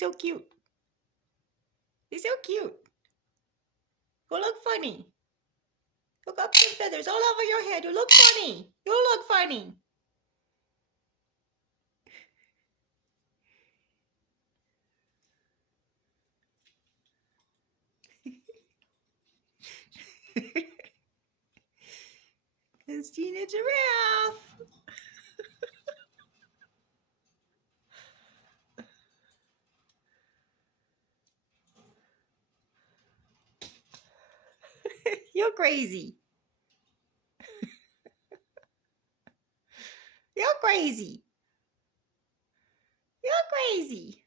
so cute. He's so cute. You look funny. Look up some feathers all over your head. You look funny. You look funny. It's Gina Giraffe. You're crazy. You're crazy. You're crazy.